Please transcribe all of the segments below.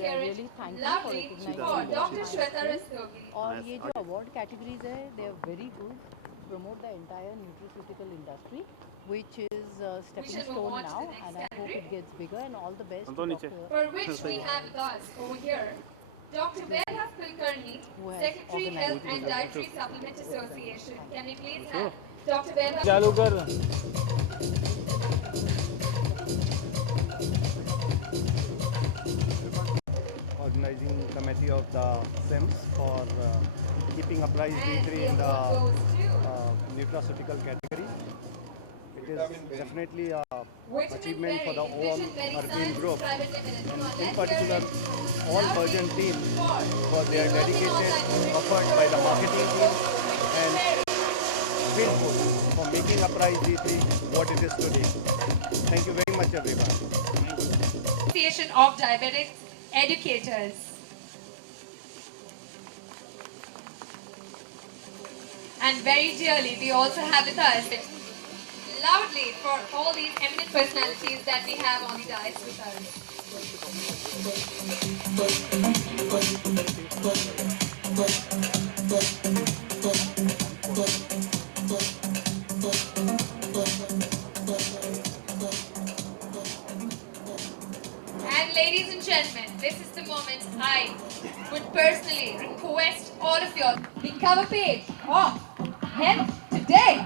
and I really thank you for recognizing Dr. our Shweta skill. Rastogi. और ये जो award categories है, they are very good to promote the entire nutraceutical industry, which is a We stepping shall move stone on to now, the next and I hope category, it gets bigger. And all the best to Dr. for which we have with us over here Dr. Vedha Kulkarni, who has Secretary Health organized and this. Dietary Supplement Association. Thank Can you. we please have Dr. Vedha? चालू कर organizing committee of the SIMS for keeping Uprise And D3 the in the award goes to nutraceutical category. It is definitely a Vitamin achievement for Berry the in all Vision Berry Urban Sciences group, Private Limited. and Come on, in let's particular hear it all loudly Virgin team for for their the working dedicated online effort by the marketing team and Berry. field force for making Uprise D3 what it is today. Thank you very much, everyone. Association of Diabetics Educators. And very dearly, we also have with us loudly for all these eminent personalities that we have on the dais with us. And ladies and gentlemen, this is the moment I would personally request all of you all the cover page of Health Today.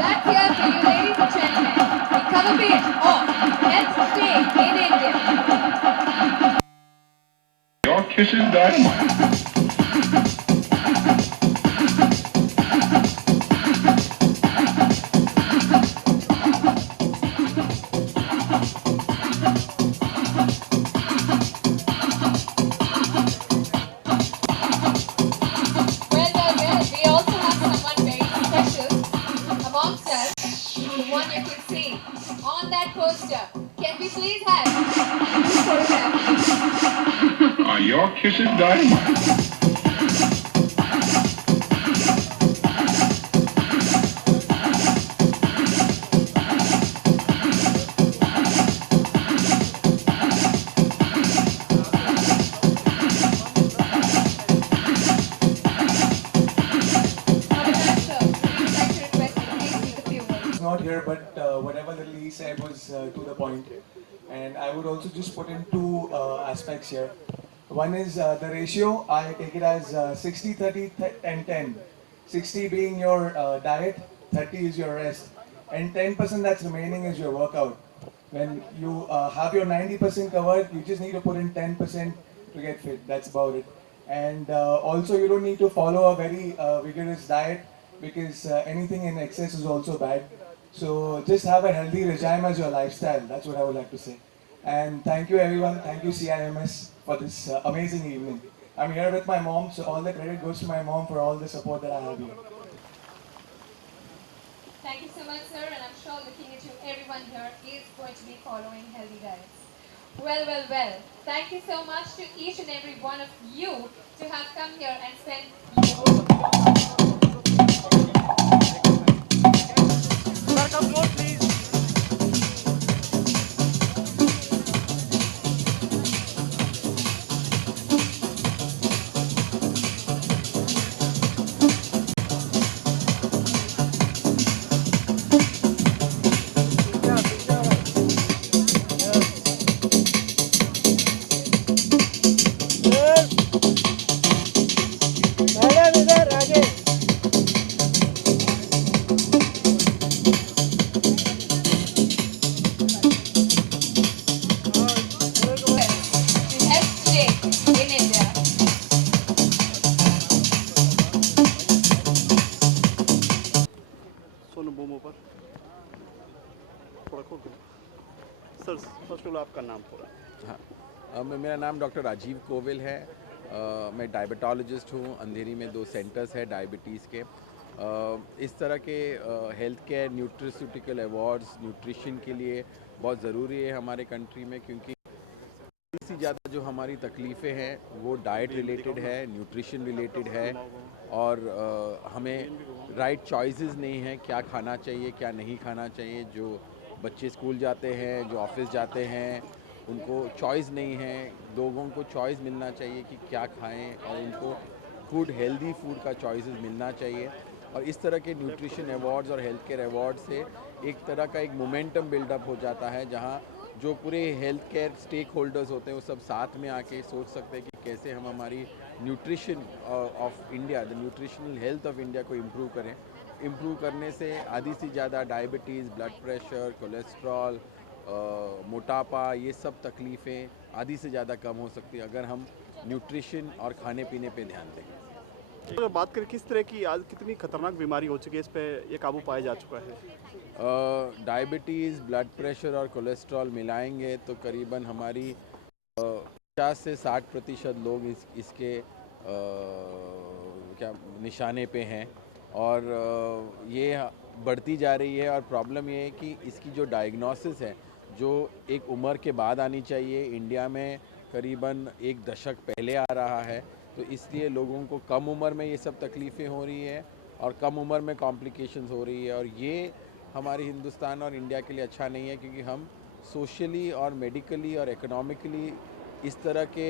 That's here for you, ladies and gentlemen. The cover page of Health Today in India. Your kisses dynamite. Well, well, well, we also have someone very special amongst us, the one you can see on that poster. Can we please have photograph? Are your kisses dynamite? Was not here, but whatever Lily said was to the point. And I would also just put in two aspects here. One is the ratio. I take it as 60, 30, and 10. 60 being your diet, 30 is your rest, and 10% that's remaining is your workout. When you have your 90% covered, you just need to put in 10% to get fit. That's about it. And also, you don't need to follow a very vigorous diet because anything in excess is also bad. So just have a healthy regime as your lifestyle. That's what I would like to say. And thank you everyone. Thank you CIMS for this amazing evening. I'm here with my mom, so all the credit goes to my mom for all the support that I have here. Thank you so much, sir, and I'm sure looking at you, everyone here is going to be following healthy diets. Well, well, well. Thank you so much to each and every one of you to have come here and spend. Madam इधर आगे The Health Day in India. Sonu बोमो पर थोड़ा खोल sir, first of all आपका नाम पूरा। हाँ मेरा नाम डॉक्टर राजीव कोविल है। मैं डायबिटोलॉजिस्ट हूँ। अंधेरी में 2 सेंटर्स है डायबिटीज़ के। इस तरह के हेल्थ केयर न्यूट्रिस्यूटिकल अवार्ड्स न्यूट्रिशन के लिए बहुत ज़रूरी है हमारे कंट्री में, क्योंकि से ज़्यादा जो हमारी तकलीफ़ें हैं वो डाइट रिलेटेड है, न्यूट्रिशन रिलेटेड है और हमें राइट चॉइसेस नहीं है क्या खाना चाहिए क्या नहीं खाना चाहिए। जो बच्चे स्कूल जाते हैं, जो ऑफिस जाते हैं, उनको चॉइस नहीं है। लोगों को चॉइस मिलना चाहिए कि क्या खाएं और उनको फूड, हेल्दी फूड का चॉइसेस मिलना चाहिए। और इस तरह के न्यूट्रिशन अवार्ड्स और हेल्थ केयर अवार्ड से एक तरह का एक मोमेंटम बिल्डअप हो जाता है, जहां जो पूरे हेल्थ केयर स्टेक होल्डर्स होते हैं वो सब साथ में आके सोच सकते हैं कि कैसे हम हमारी nutrition of India, the nutritional health of India को इम्प्रूव करें। इम्प्रूव करने से आधी से ज़्यादा डायबिटीज़, ब्लड प्रेशर, कोलेस्ट्रॉल, मोटापा, ये सब तकलीफ़ें आधी से ज़्यादा कम हो सकती है अगर हम न्यूट्रिशन और खाने पीने पे ध्यान दें। अगर बात करें किस तरह की आज कितनी खतरनाक बीमारी हो चुकी है, इस पे ये काबू पाया जा चुका है? डायबिटीज़, ब्लड प्रेशर और कोलेस्ट्रॉल मिलाएंगे तो करीबन हमारी 50 से 60% लोग इसके क्या निशाने पे हैं और ये बढ़ती जा रही है। और प्रॉब्लम ये है कि इसकी जो डायग्नोसिस है जो एक उम्र के बाद आनी चाहिए, इंडिया में करीबन एक दशक पहले आ रहा है। तो इसलिए लोगों को कम उम्र में ये सब तकलीफ़ें हो रही है और कम उम्र में कॉम्प्लिकेशंस हो रही है। और ये हमारे हिंदुस्तान और इंडिया के लिए अच्छा नहीं है, क्योंकि हम सोशली और मेडिकली और इकोनॉमिकली इस तरह के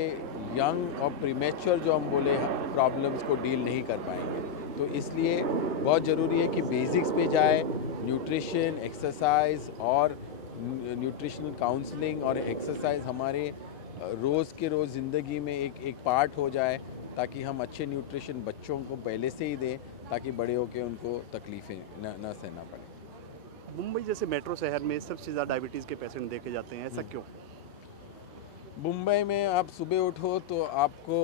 यंग और प्रीमेच्योर जो हम बोले प्रॉब्लम्स को डील नहीं कर पाएंगे। तो इसलिए बहुत ज़रूरी है कि बेसिक्स पे जाए, न्यूट्रिशन, एक्सरसाइज और न्यूट्रिशनल काउंसलिंग और एक्सरसाइज हमारे रोज़ के रोज़ ज़िंदगी में एक पार्ट हो जाए, ताकि हम अच्छे न्यूट्रिशन बच्चों को पहले से ही दें, ताकि बड़े होकर उनको तकलीफ़ें न सहना पड़े। मुंबई जैसे मेट्रो शहर में सबसे ज़्यादा डायबिटीज़ के पेशेंट देखे जाते हैं, ऐसा क्यों? मुंबई में आप सुबह उठो तो आपको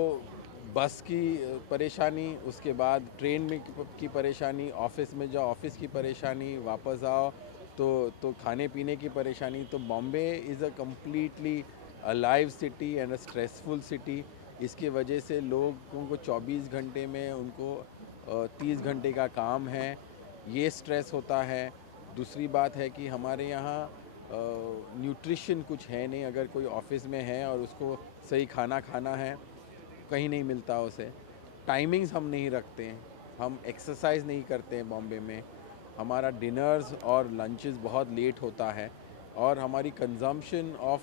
बस की परेशानी, उसके बाद ट्रेन में की परेशानी, ऑफिस में जाओ ऑफिस की परेशानी, वापस आओ तो खाने पीने की परेशानी। तो Bombay is a completely alive city and a stressful city. इसकी वजह से लोगों को 24 घंटे में उनको 30 घंटे का काम है, ये स्ट्रेस होता है। दूसरी बात है कि हमारे यहाँ न्यूट्रिशन कुछ है नहीं। अगर कोई ऑफिस में है और उसको सही खाना खाना है, कहीं नहीं मिलता उसे। टाइमिंग्स हम नहीं रखते हैं, हम एक्सरसाइज नहीं करते हैं बॉम्बे में। हमारा डिनर्स और लंचेस बहुत लेट होता है और हमारी कंजम्पशन ऑफ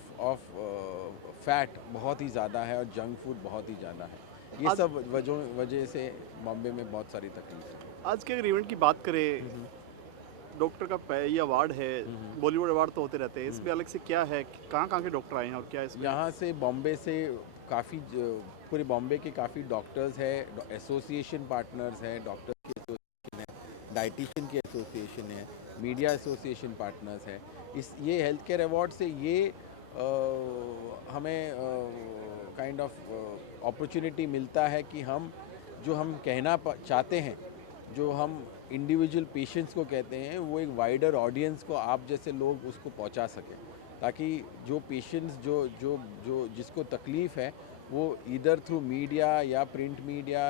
फैट बहुत ही ज़्यादा है और जंक फूड बहुत ही ज़्यादा है। ये सब वजह से बॉम्बे में बहुत सारी तकलीफ है। आज के अगर इवेंट की बात करें, डॉक्टर का ये अवार्ड है, बॉलीवुड अवार्ड तो होते रहते हैं, इसमें अलग से क्या है, कहाँ के डॉक्टर आए हैं और क्या इसमें? यहाँ से बॉम्बे से काफ़ी पूरे बॉम्बे के काफ़ी डॉक्टर्स है, एसोसिएशन पार्टनर्स है, डॉक्टर्स की एसोसिएशन है, डाइटिशियन की एसोसिएशन है, मीडिया एसोसिएशन पार्टनर्स है। ये हेल्थ केयर अवार्ड से ये हमें काइंड ऑफ अपॉर्चुनिटी मिलता है कि हम कहना चाहते हैं, जो हम इंडिविजुअल पेशेंट्स को कहते हैं, वो एक वाइडर ऑडियंस को, आप जैसे लोग उसको पहुंचा सकें, ताकि जो पेशेंट्स जो जिसको तकलीफ़ है वो इधर थ्रू मीडिया या प्रिंट मीडिया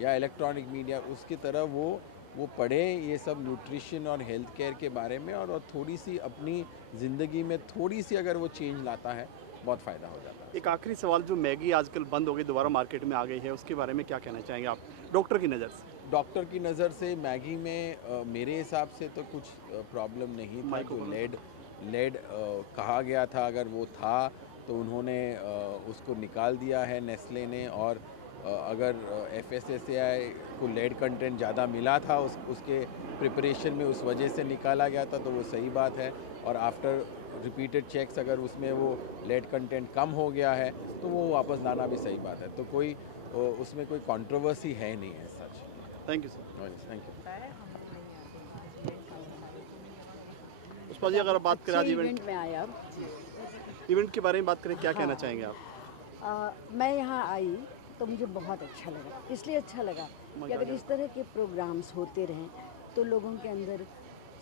या इलेक्ट्रॉनिक मीडिया उसकी तरह वो पढ़ें ये सब न्यूट्रिशन और हेल्थ केयर के बारे में, और थोड़ी सी अपनी ज़िंदगी में थोड़ी सी अगर वो चेंज लाता है, बहुत फ़ायदा हो जाता है। एक आखिरी सवाल, जो मैगी आजकल बंद हो गई, दोबारा मार्केट में आ गई है, उसके बारे में क्या कहना चाहेंगे आप डॉक्टर की नज़र से? डॉक्टर की नज़र से मैगी में मेरे हिसाब से तो कुछ प्रॉब्लम नहीं था। जो लेड कहा गया था, अगर वो था तो उन्होंने उसको निकाल दिया है नेस्ले ने। और अगर FSSAI को लेड कंटेंट ज़्यादा मिला था उसके प्रिपरेशन में, उस वजह से निकाला गया था, तो वो सही बात है। और आफ्टर रिपीटेड चेक्स अगर उसमें वो लेड कंटेंट कम हो गया है तो वो वापस लाना भी सही बात है। तो कोई उसमें कोई कंट्रोवर्सी है नहीं है सच। Thank you sir. Thank you. Pushpa ji, अगर आप बात करें आज इवेंट में आए आप। इवेंट के बारे में बात करें, क्या कहना चाहेंगे आप? मैं यहाँ आई तो मुझे बहुत अच्छा लगा। इसलिए अच्छा लगा कि अगर इस तरह के प्रोग्राम्स होते रहें तो लोगों के अंदर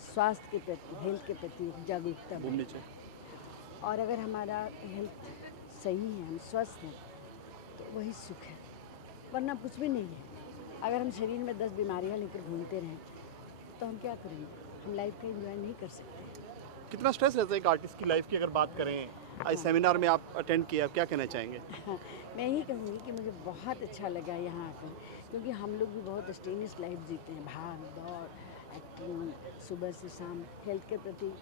स्वास्थ्य के प्रति, हेल्थ के प्रति जागरूकता बढ़े। और अगर हमारा हेल्थ सही है, हम स्वस्थ हैं, तो वही सुख है, वरना कुछ भी नहीं है। अगर हम शरीर में 10 बीमारियां लेकर घूमते रहें तो हम क्या करेंगे? हम लाइफ का एंजॉय नहीं कर सकते। कितना स्ट्रेस रहता है एक आर्टिस्ट की लाइफ की अगर बात करें? आज सेमिनार में आप अटेंड किया, क्या कहना चाहेंगे? हाँ, मैं यही कहूँगी कि मुझे बहुत अच्छा लगा यहाँ आकर, क्योंकि हम लोग भी बहुत स्ट्रेनियस लाइफ जीते हैं, भाग दौड़, एक्टिंग, सुबह से शाम हेल्थ के प्रति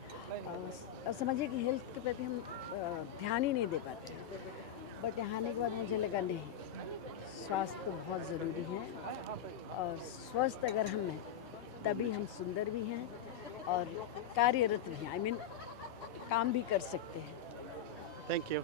समझिए कि हेल्थ के प्रति हम ध्यान ही नहीं दे पाते। बट यहाँ आने के बाद मुझे लगा नहीं, स्वास्थ्य तो बहुत ज़रूरी है, और स्वस्थ अगर हम हैं तभी हम सुंदर भी हैं और कार्यरत भी हैं, आई मीन काम भी कर सकते हैं। Thank you.